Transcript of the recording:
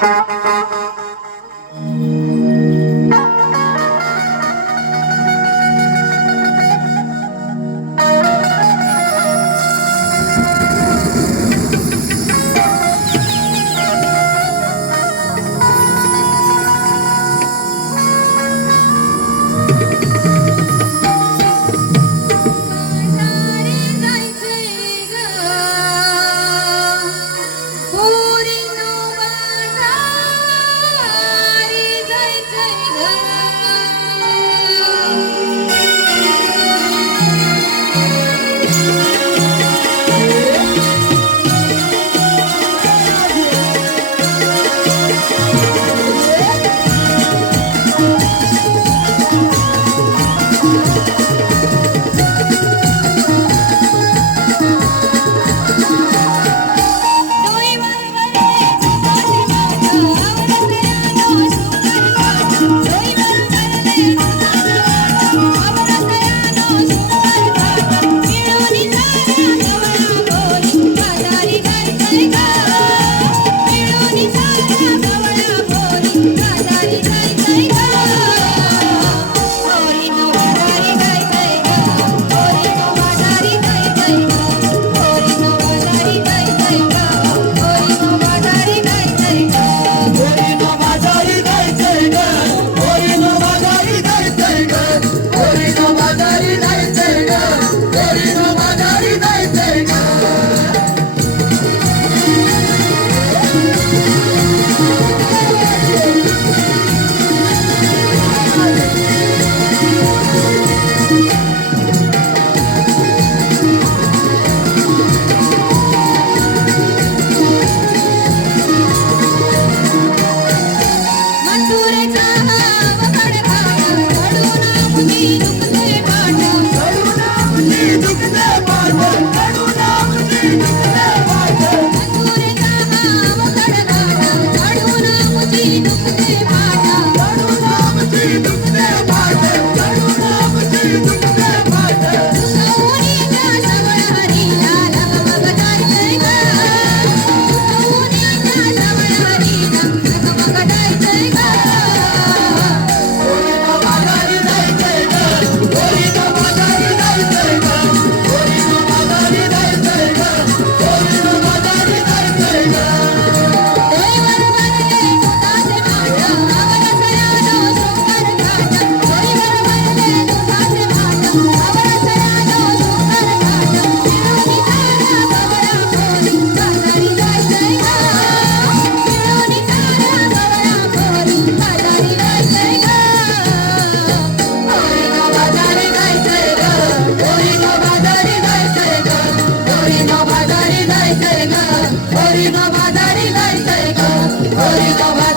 Música you can never run. Where you go,